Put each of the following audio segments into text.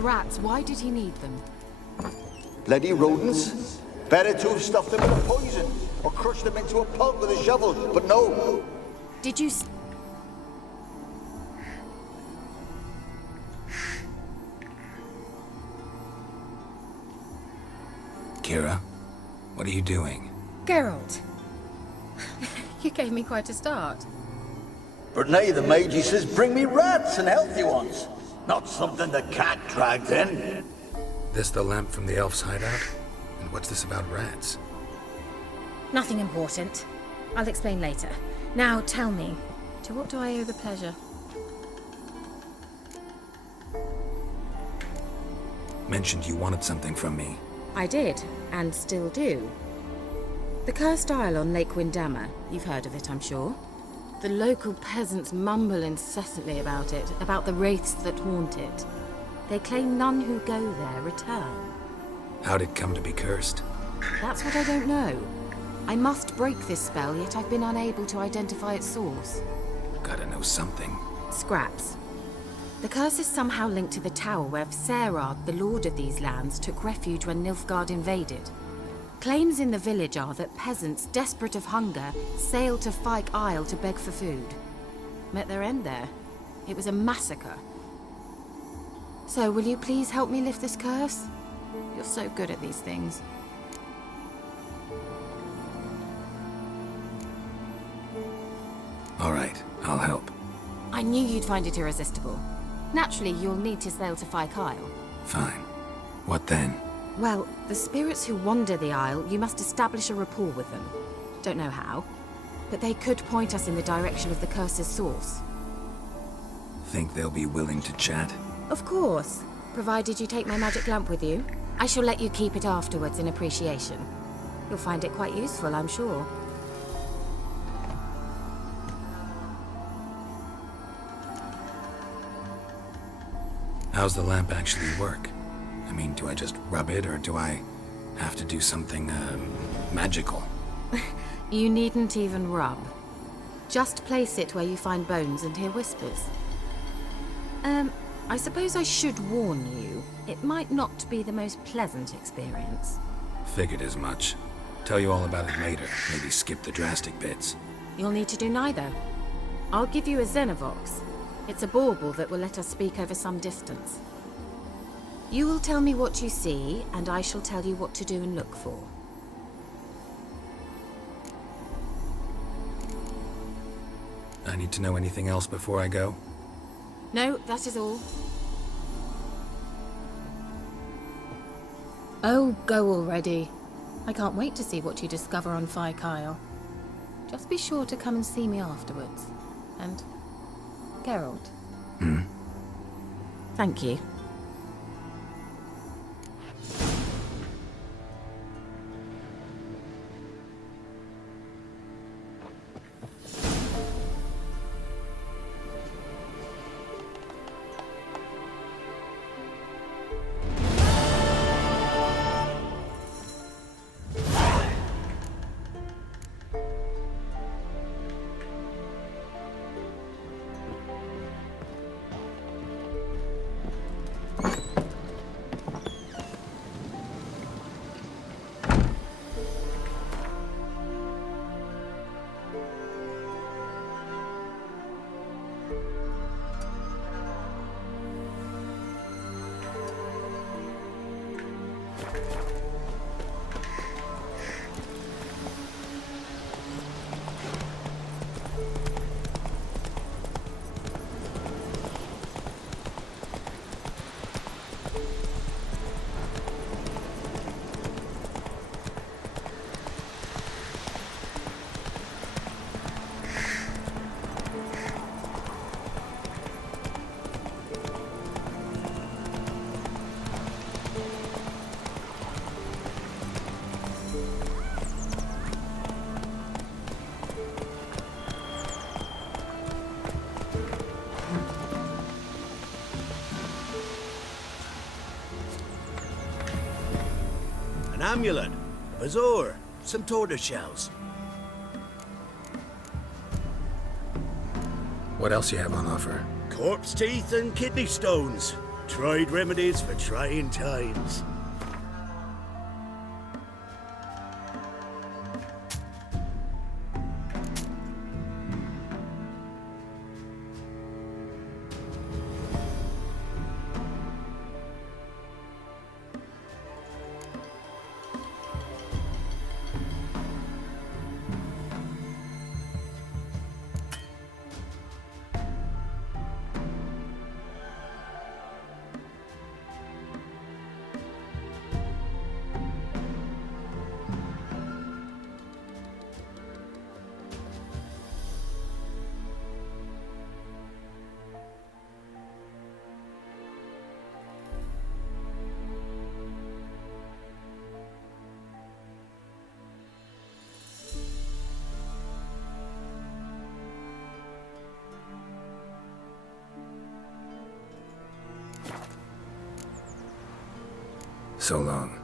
rats, why did he need them? Bloody rodents. Better to have stuffed them with a poison, or crushed them into a pulp with a shovel, but no. Did you Kira, what are you doing? Geralt. You gave me quite a start. But now the Magi says bring me rats and healthy ones. Not something the cat dragged in. This the lamp from the elf's hideout? And what's this about rats? Nothing important. I'll explain later. Now tell me, to what do I owe the pleasure? Mentioned you wanted something from me. I did, and still do. The cursed isle on Lake Windammer. You've heard of it, I'm sure. The local peasants mumble incessantly about it, about the wraiths that haunt it. They claim none who go there return. How'd it come to be cursed? That's what I don't know. I must break this spell, yet I've been unable to identify its source. Gotta know something. Scraps. The curse is somehow linked to the tower where Serard, the lord of these lands, took refuge when Nilfgaard invaded. Claims in the village are that peasants, desperate of hunger, sailed to Fyke Isle to beg for food. Met their end there. It was a massacre. So, will you please help me lift this curse? You're so good at these things. All right, I'll help. I knew you'd find it irresistible. Naturally, you'll need to sail to Fyke Isle. Fine. What then? Well, the spirits who wander the Isle, you must establish a rapport with them. Don't know how, but they could point us in the direction of the curse's source. Think they'll be willing to chat? Of course, provided you take my magic lamp with you. I shall let you keep it afterwards in appreciation. You'll find it quite useful, I'm sure. How's the lamp actually work? I mean, do I just rub it, or do I have to do something, magical? You needn't even rub. Just place it where you find bones and hear whispers. I suppose I should warn you, it might not be the most pleasant experience. Figured as much. Tell you all about it later, maybe skip the drastic bits. You'll need to do neither. I'll give you a Xenovox. It's a bauble that will let us speak over some distance. You will tell me what you see, and I shall tell you what to do and look for. I need to know anything else before I go? No, that is all. Oh, go already. I can't wait to see what you discover on Fyke Isle. Just be sure to come and see me afterwards. And Geralt. Thank you. An amulet, bazaar, some tortoise shells. What else you have on offer? Corpse teeth and kidney stones. Tried remedies for trying times. So long.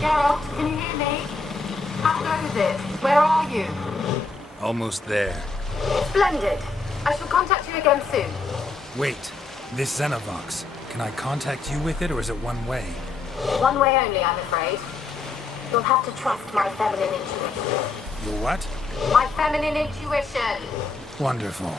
Geralt, can you hear me? How goes it? Where are you? Almost there. Splendid. I shall contact you again soon. Wait, this Xenovox. Can I contact you with it, or is it one way? One way only, I'm afraid. You'll have to trust my feminine intuition. Your what? My feminine intuition! Wonderful.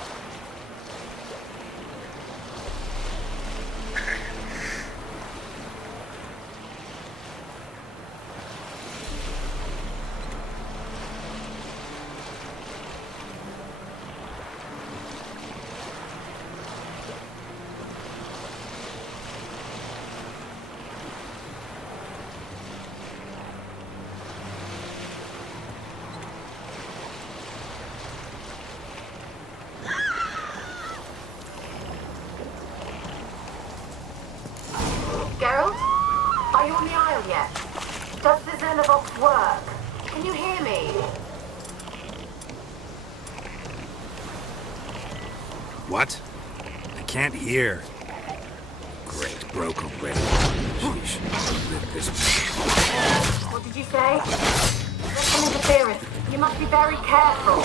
Geralt? Are you on the Isle yet? Does the Xenovox work? Can you hear me? What? I can't hear. Great, broke already. Sheesh. Rip this. What did you say? There's some interference. You must be very careful.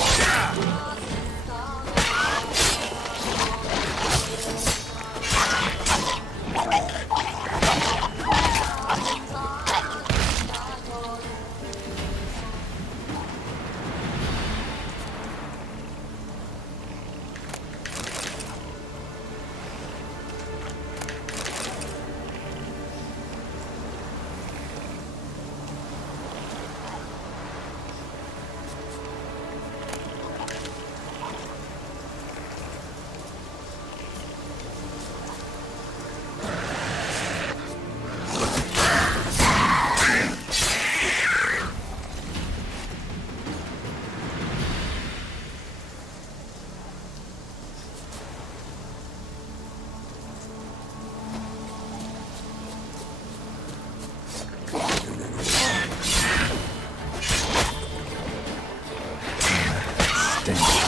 stench.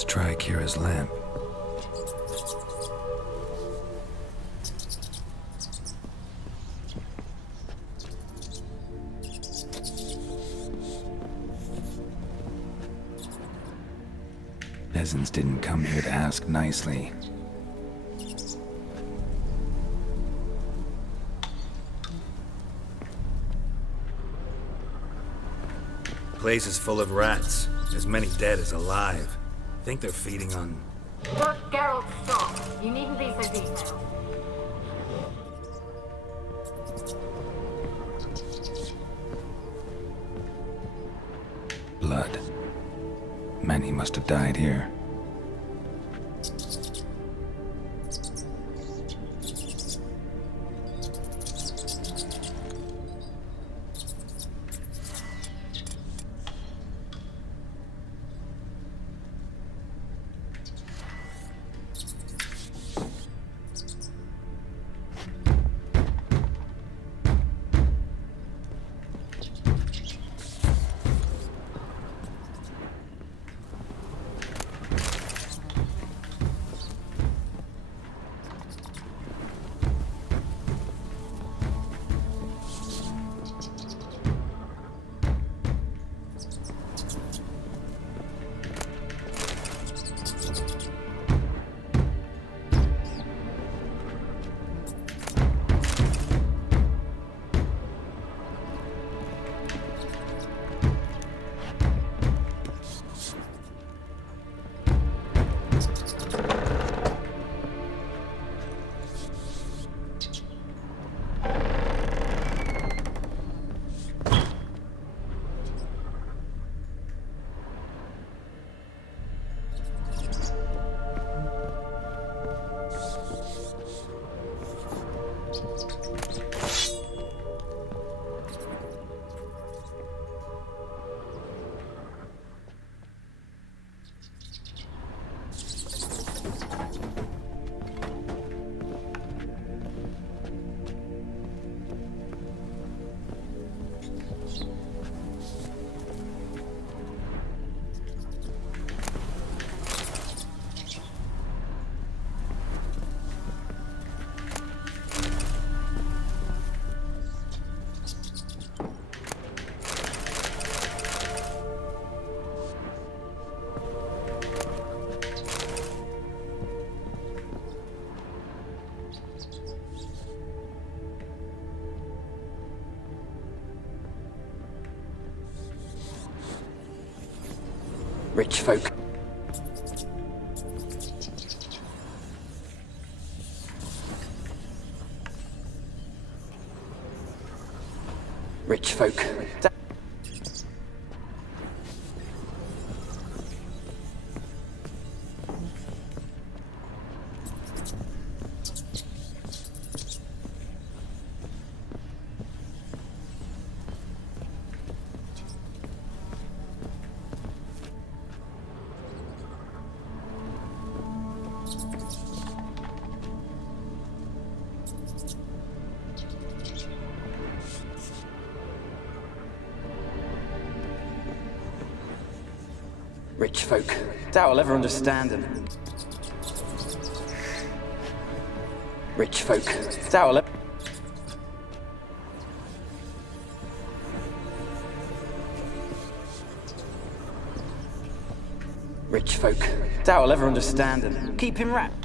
Let's try Kira's lamp. Peasants didn't come here to ask nicely. Place is full of rats. As many dead as alive. Think they're feeding on... Look, Geralt, stop. You needn't be so detailed. blood. Many must have died here. Rich folk. Rich folk. Rich folk. Doubt I'll ever understand them. Rich folk. Doubt I'll ever... Rich folk. Doubt I'll ever understand them. Keep him wrapped.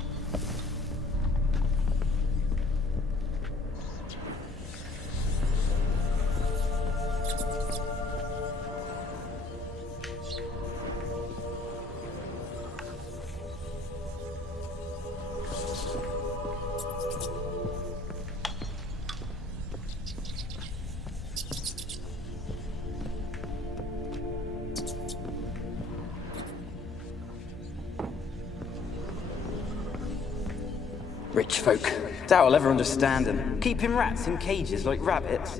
Rich folk. Doubt I'll ever understand them. Keeping rats in cages like rabbits.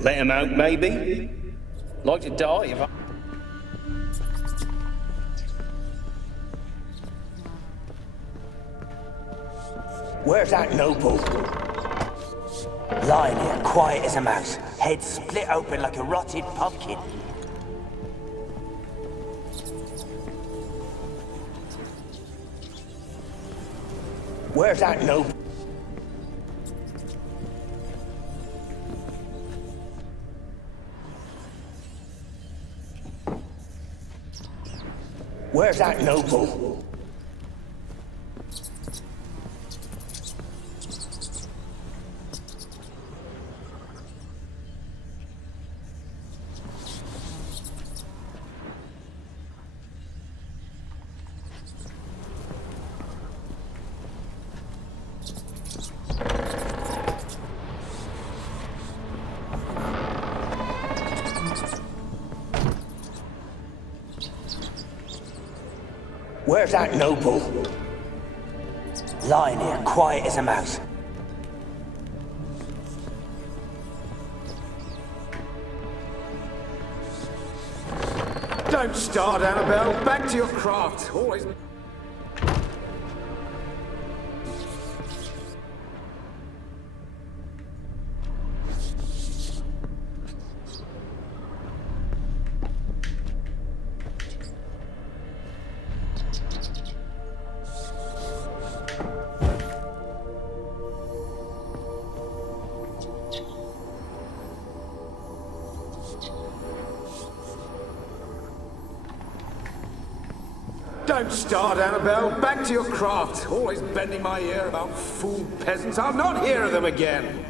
Let him out, maybe? Like to die if I... Where's that noble? Lying here, quiet as a mouse, head split open like a rotted pumpkin. Where's that noble? Where's that noble? Where's that noble? Lying here, quiet as a mouse. Don't start, Annabelle. Back to your craft. Always. Don't start, Annabelle. Back to your craft. Always bending my ear about fool peasants. I'll not hear of them again.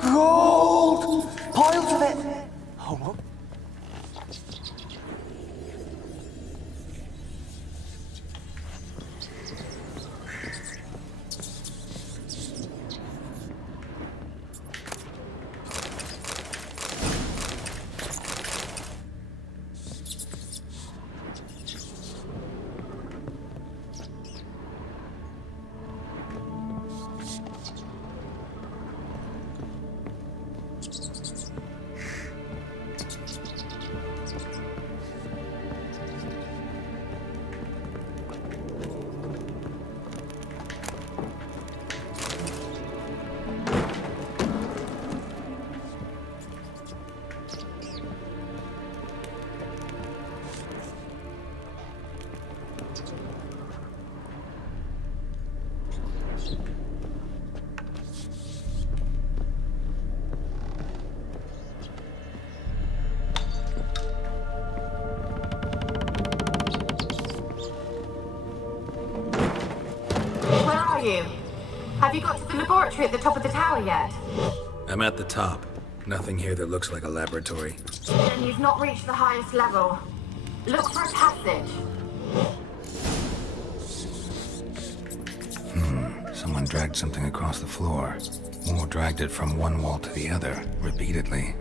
Gold! Piles of it! Oh, what? You? Have you got to the laboratory at the top of the tower yet? I'm at the top. Nothing here that looks like a laboratory. Then you've not reached the highest level. Look for a passage. Someone dragged something across the floor. Or dragged it from one wall to the other, repeatedly.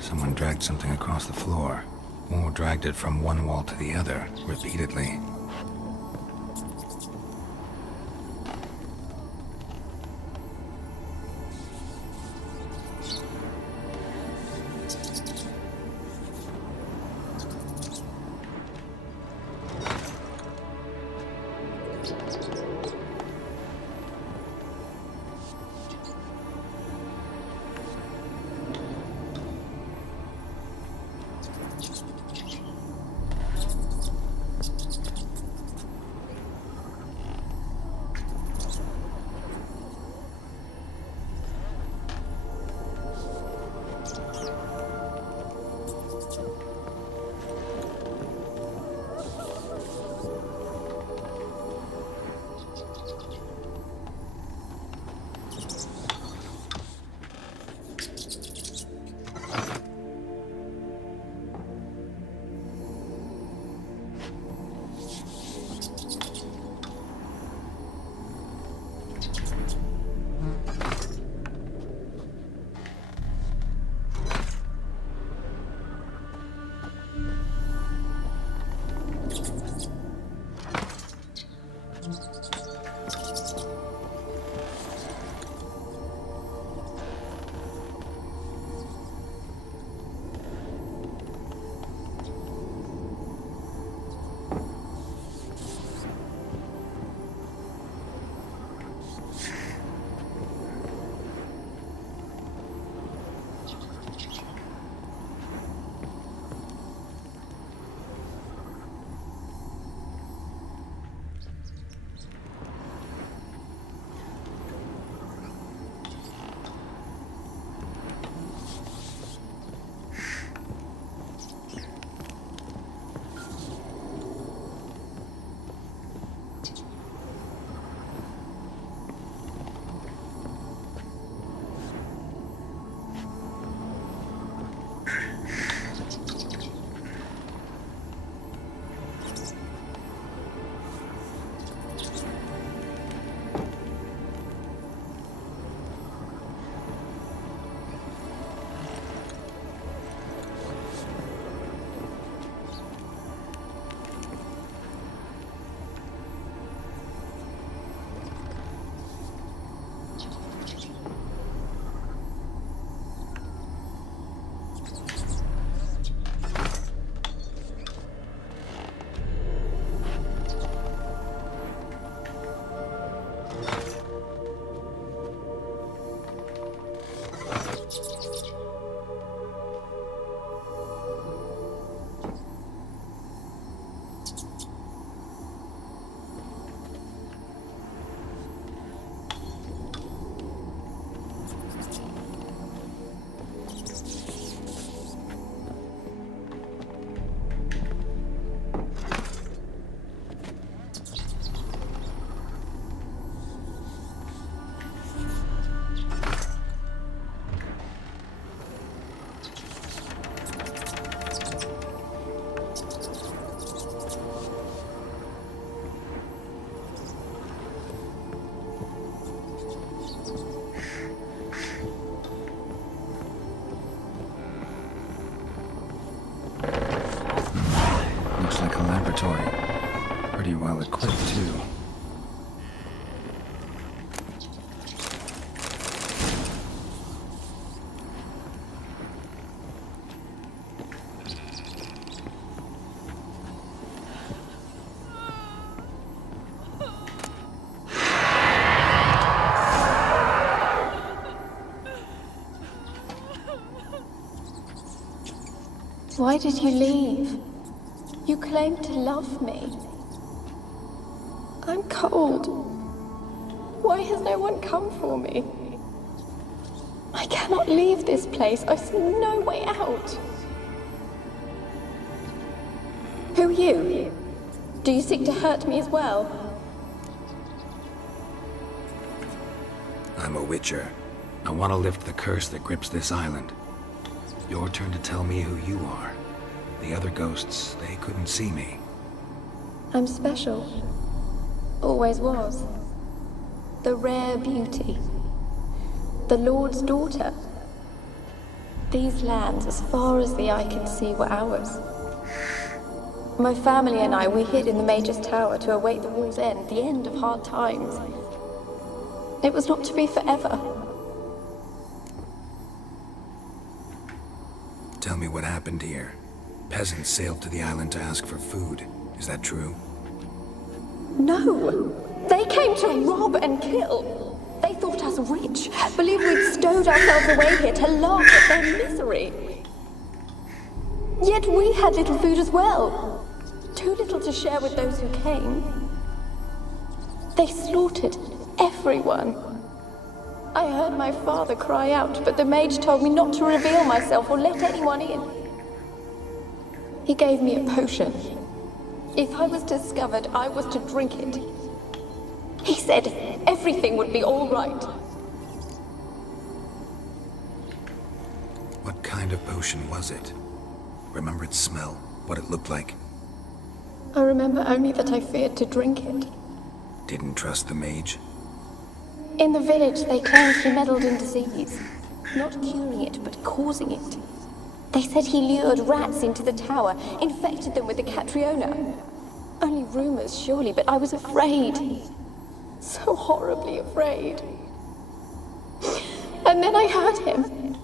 Someone dragged something across the floor. Or dragged it from one wall to the other, repeatedly. Looks like a laboratory. Pretty well equipped, too. Why did you leave? You claimed to love me. I'm cold. Why has no one come for me? I cannot leave this place. I see no way out. Who are you? Do you seek to hurt me as well? I'm a witcher. I want to lift the curse that grips this island. Your turn to tell me who you are. The other ghosts, they couldn't see me. I'm special. Always was. The rare beauty. The Lord's daughter. These lands, as far as the eye could see, were ours. My family and I, we hid in the Mage's Tower to await the war's end, the end of hard times. It was not to be forever. Tell me what happened here. Peasants sailed to the island to ask for food. Is that true? No! They came to rob and kill. They thought us rich, believed we'd stowed ourselves away here to laugh at their misery. Yet we had little food as well. Too little to share with those who came. They slaughtered everyone. I heard my father cry out, but the mage told me not to reveal myself or let anyone in. He gave me a potion. If I was discovered, I was to drink it. He said everything would be all right. What kind of potion was it? Remember its smell? What it looked like? I remember only that I feared to drink it. Didn't trust the mage? In the village, they claimed he meddled in disease. Not curing it, but causing it. They said he lured rats into the tower, infected them with the Catriona. Only rumors, surely, but I was afraid. So horribly afraid. And then I heard him.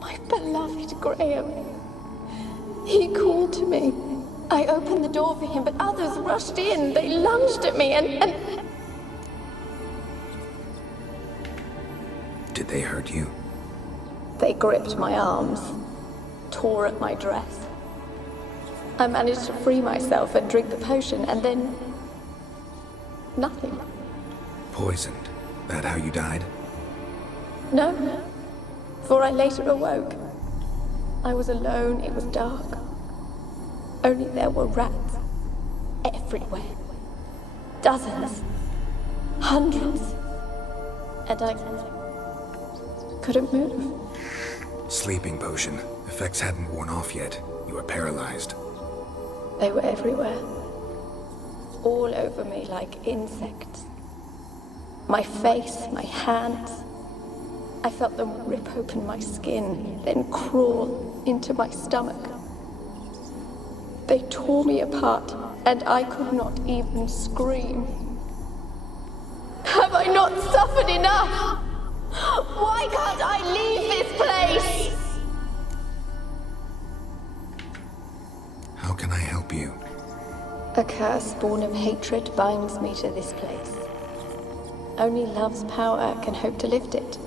My beloved Graham. He called to me. I opened the door for him, but others rushed in. They lunged at me and... Did they hurt you? They gripped my arms, tore at my dress. I managed to free myself and drink the potion, and then... nothing. Poisoned? That how you died? No, for I later awoke. I was alone, it was dark. Only there were rats everywhere. Dozens. Hundreds. And I couldn't move. Sleeping potion. Effects hadn't worn off yet. You were paralyzed. They were everywhere. All over me like insects. My face, my hands. I felt them rip open my skin, then crawl into my stomach. They tore me apart, and I could not even scream. Have I not suffered enough? Why can't I leave this place? How can I help you? A curse born of hatred binds me to this place. Only love's power can hope to lift it.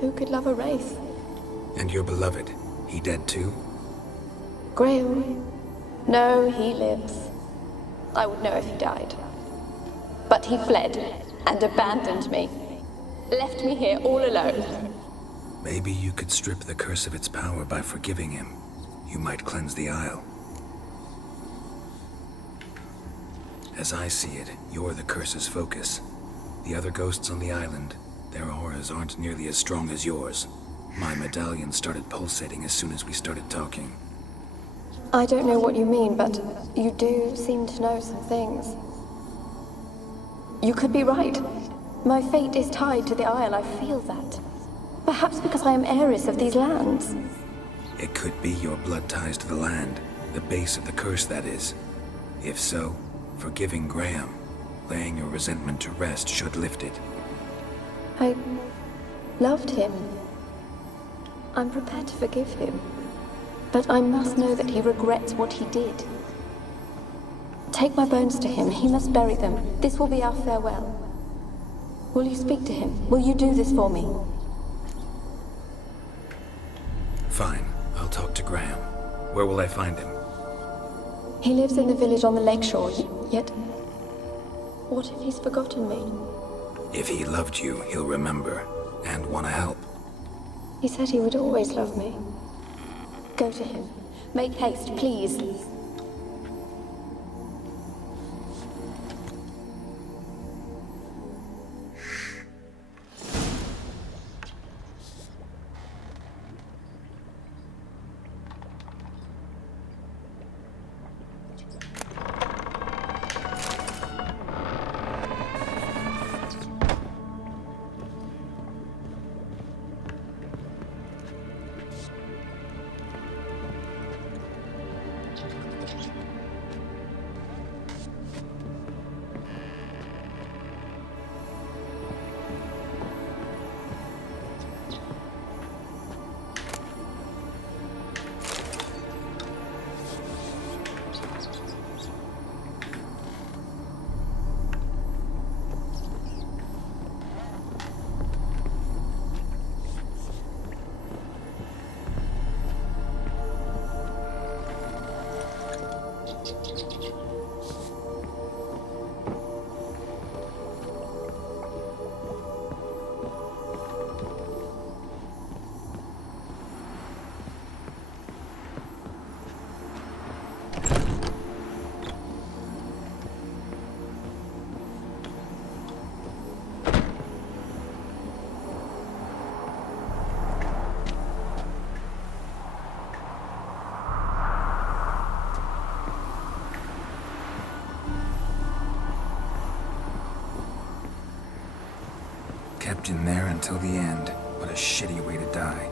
Who could love a wraith? And your beloved, he dead too? Graham? No, he lives. I would know if he died. But he fled and abandoned me. Left me here all alone. Maybe you could strip the curse of its power by forgiving him. You might cleanse the Isle. As I see it, you're the curse's focus. The other ghosts on the island, their auras aren't nearly as strong as yours. My medallion started pulsating as soon as we started talking. I don't know what you mean, but you do seem to know some things. You could be right. My fate is tied to the Isle, I feel that. Perhaps because I am heiress of these lands. It could be your blood ties to the land, the base of the curse, that is. If so, forgiving Graham, laying your resentment to rest should lift it. I loved him. I'm prepared to forgive him. But I must know that he regrets what he did. Take my bones to him. He must bury them. This will be our farewell. Will you speak to him? Will you do this for me? Fine. I'll talk to Graham. Where will I find him? He lives in the village on the lakeshore, yet... What if he's forgotten me? If he loved you, he'll remember, and want to help. He said he would always love me. Go to him. Make haste, please. Kept in there until the end. What a shitty way to die.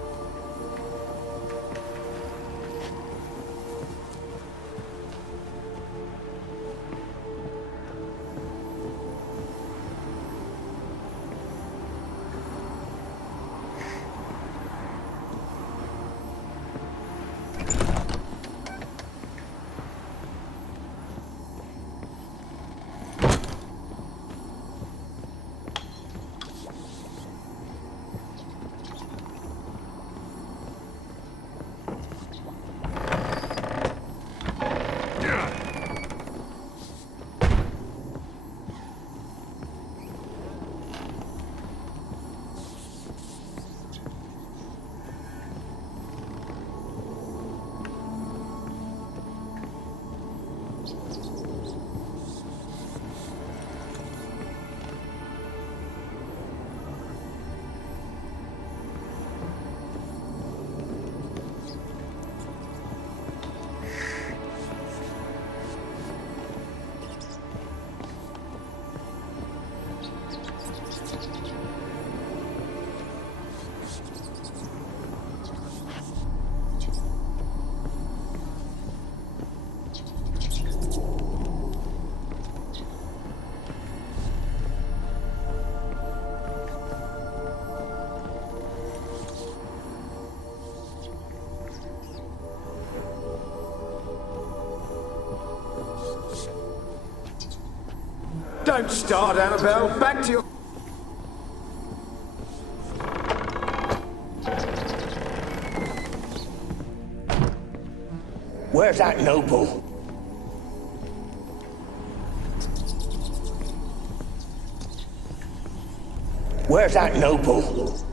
Don't start, Annabelle. Back to your... Where's that noble? Where's that noble?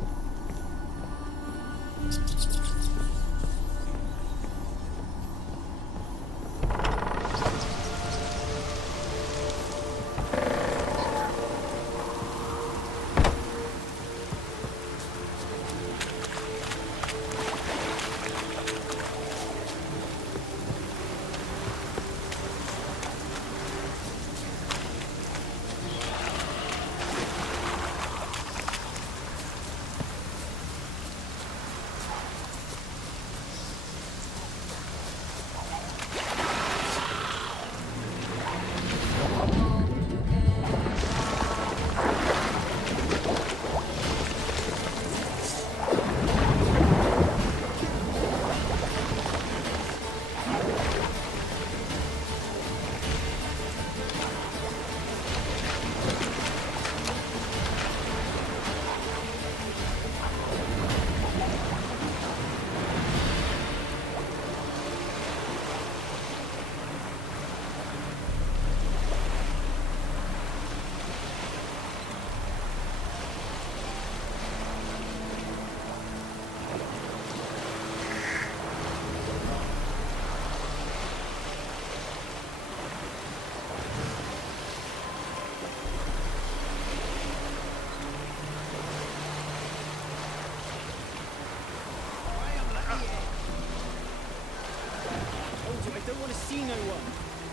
I don't want to see no one.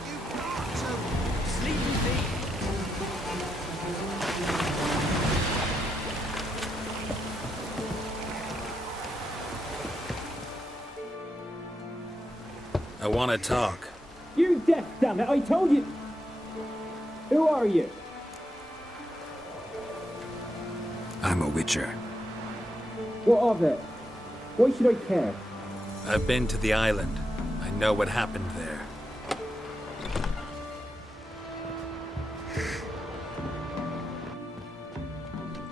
You got to sleep with me. I want to talk. You're deaf, damn it! I told you. Who are you? I'm a witcher. What of it? Why should I care? I've been to the island. I know what happened there.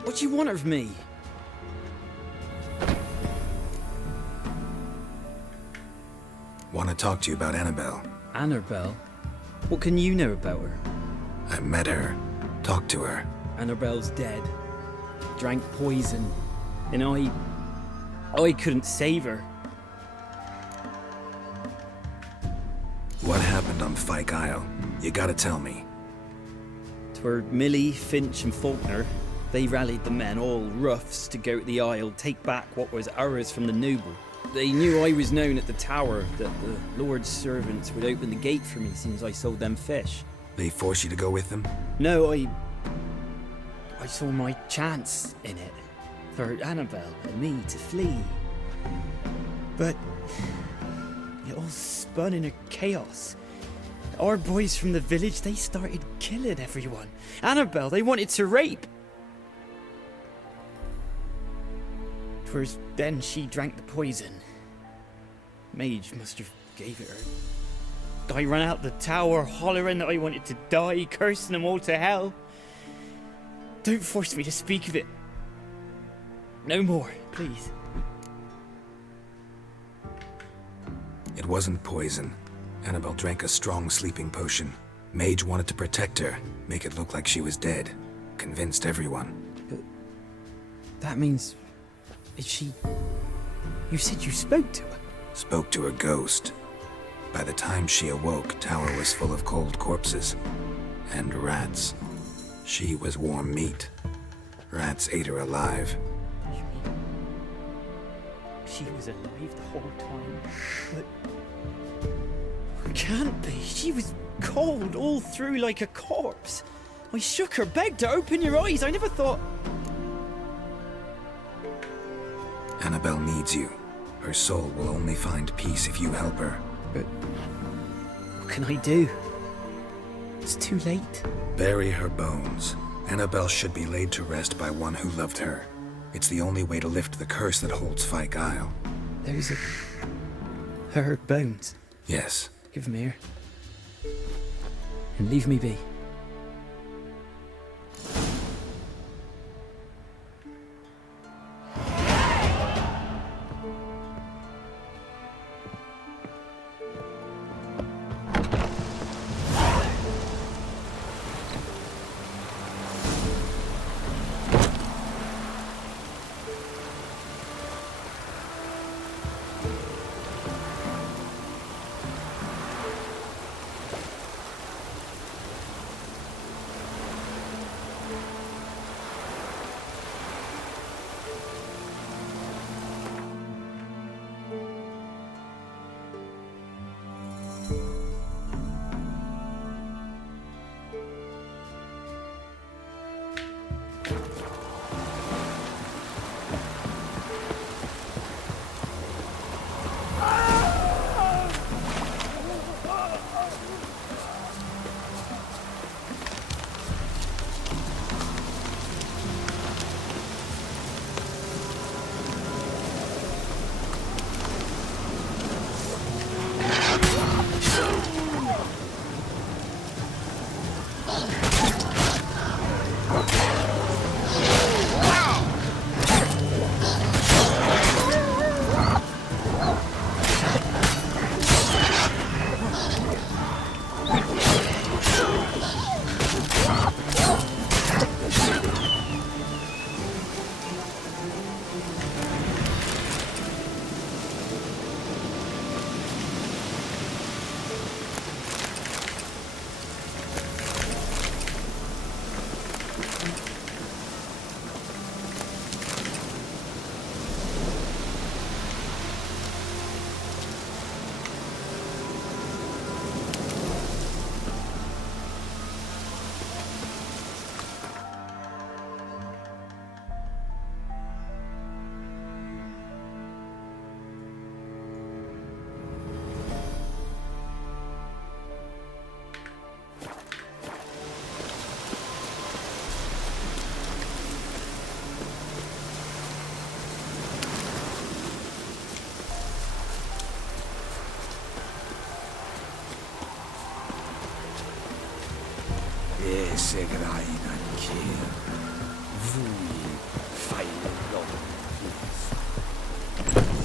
What do you want of me? Want to talk to you about Annabelle. Annabelle? What can you know about her? I met her. Talked to her. Annabelle's dead. Drank poison. And I couldn't save her. What happened on Fyke Isle? You gotta tell me. 'Twere Millie, Finch and Faulkner. They rallied the men, all roughs, to go to the Isle, take back what was ours from the noble. They knew I was known at the tower, that the Lord's servants would open the gate for me since I sold them fish. They forced you to go with them? No, I saw my chance in it, for Annabelle and me to flee. But it all spun in a chaos. Our boys from the village, they started killing everyone. Annabelle, they wanted to rape. 'Twas then she drank the poison. Mage must have gave it her. I ran out the tower hollering that I wanted to die, cursing them all to hell. Don't force me to speak of it. No more, please. It wasn't poison. Annabelle drank a strong sleeping potion. Mage wanted to protect her, make it look like she was dead. Convinced everyone. But that means... Is she... You said you spoke to her? Spoke to a ghost. By the time she awoke, tower was full of cold corpses. And rats. She was warm meat. Rats ate her alive. You mean... She was alive the whole time? But... Can't be. She was cold all through like a corpse. I shook her, begged her, open your eyes. I never thought... Annabelle needs you. Her soul will only find peace if you help her. But... What can I do? It's too late. Bury her bones. Annabelle should be laid to rest by one who loved her. It's the only way to lift the curse that holds Fyke Isle. There's a... Her bones. Yes. Give them here. And leave me be.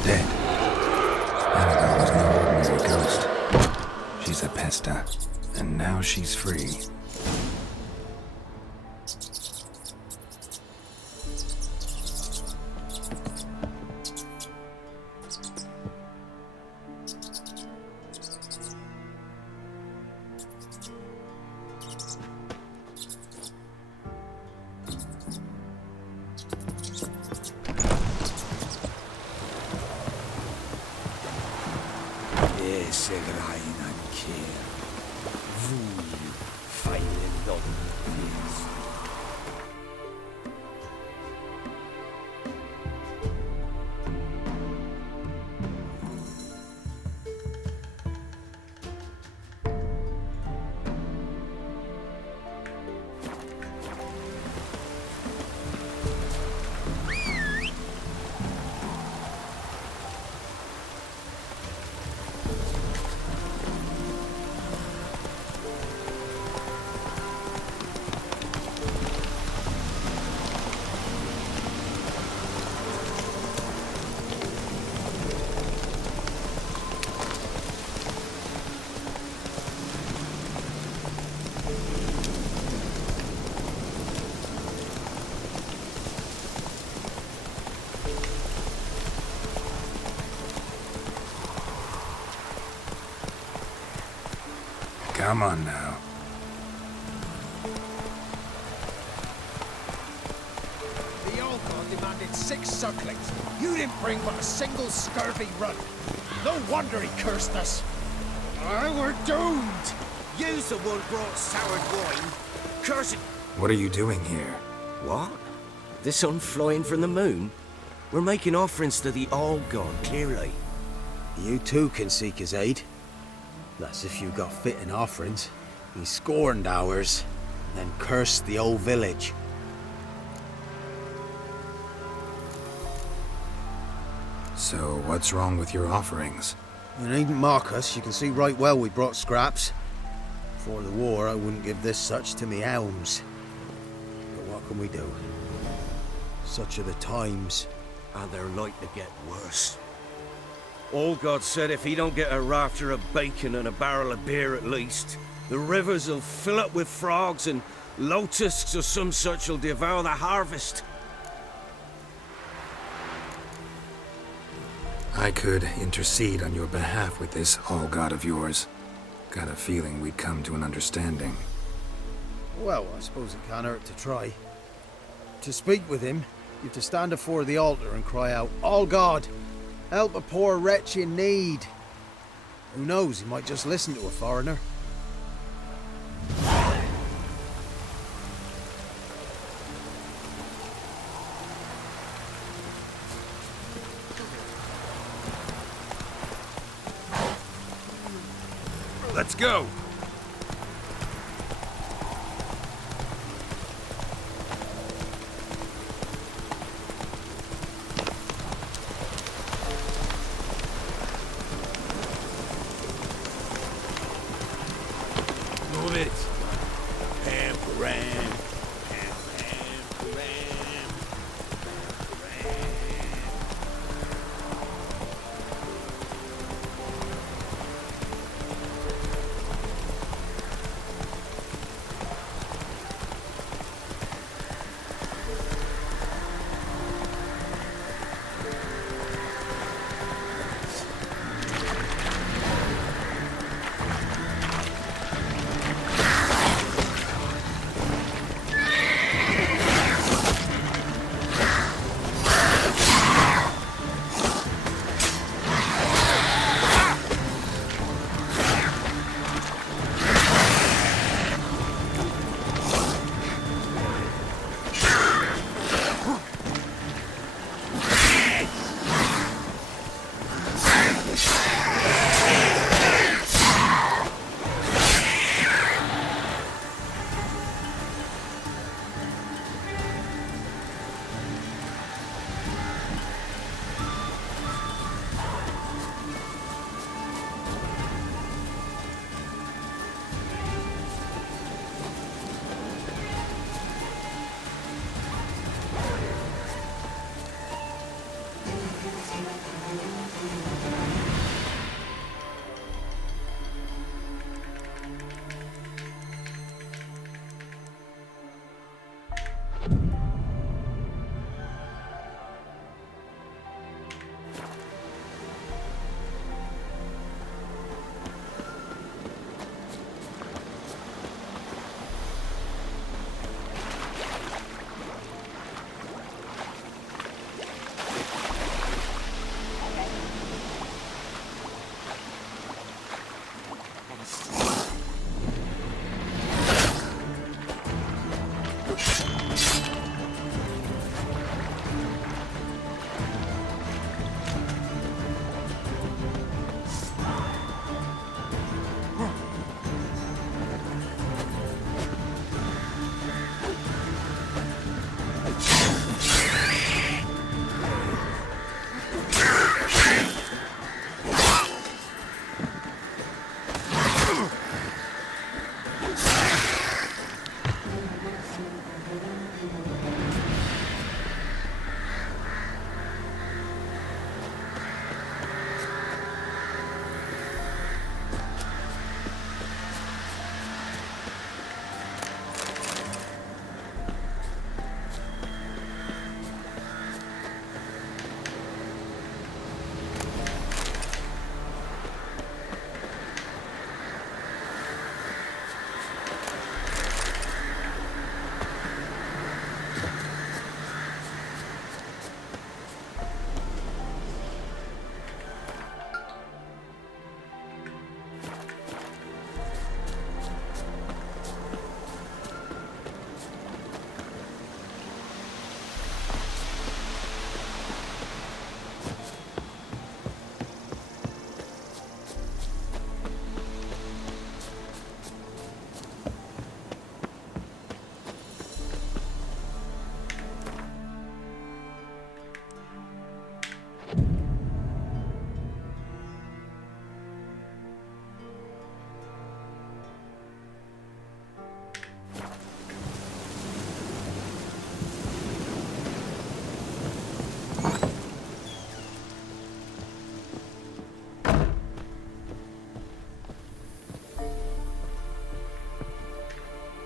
Dead. Annabelle was no ordinary ghost. She's a pesta, and now she's free. Come on now. The old god demanded 6 circlings. You didn't bring but a single scurvy run. No wonder he cursed us. We're doomed. You's the one brought soured wine. Curse it. What are you doing here? What? The sun flying from the moon? We're making offerings to the All God, clearly. You too can seek his aid. That's if you got fitting offerings. He scorned ours, then cursed the old village. So what's wrong with your offerings? You needn't mock us. You can see right well we brought scraps. Before the war, I wouldn't give this such to me elms. But what can we do? Such are the times. And they're like to get worse. All God said if he don't get a rafter of bacon and a barrel of beer at least, the rivers will fill up with frogs and locusts or some such will devour the harvest. I could intercede on your behalf with this All God of yours. Got a feeling we'd come to an understanding. Well, I suppose it can't hurt to try. To speak with him, you have to stand before the altar and cry out, All God! Help a poor wretch in need. Who knows, he might just listen to a foreigner. Let's go. Move it.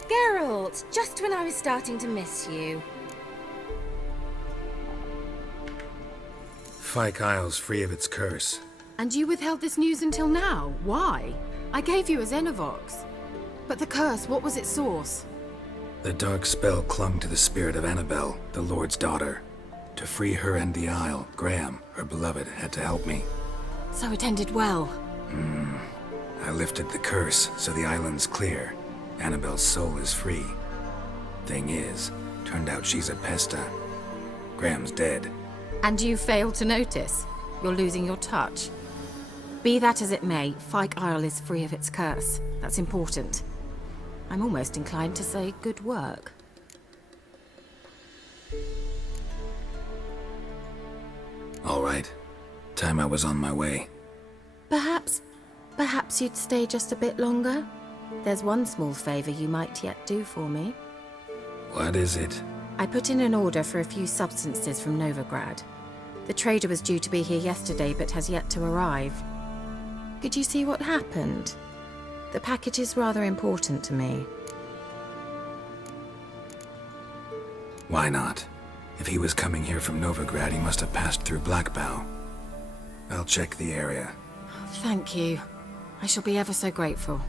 Geralt, just when I was starting to miss you. Fyke Isle's free of its curse. And you withheld this news until now? Why? I gave you a Xenovox. But the curse, what was its source? The dark spell clung to the spirit of Annabelle, the Lord's daughter. To free her and the Isle, Graham, her beloved, had to help me. So it ended well. I lifted the curse, so the island's clear. Annabelle's soul is free. Thing is, turned out she's a pesta. Graham's dead. And you failed to notice? You're losing your touch. Be that as it may, Fyke Isle is free of its curse. That's important. I'm almost inclined to say good work. All right. Time I was on my way. Perhaps you'd stay just a bit longer? There's one small favor you might yet do for me. What is it? I put in an order for a few substances from Novigrad. The trader was due to be here yesterday, but has yet to arrive. Could you see what happened? The package is rather important to me. Why not? If he was coming here from Novigrad, he must have passed through Blackbow. I'll check the area. Thank you. I shall be ever so grateful.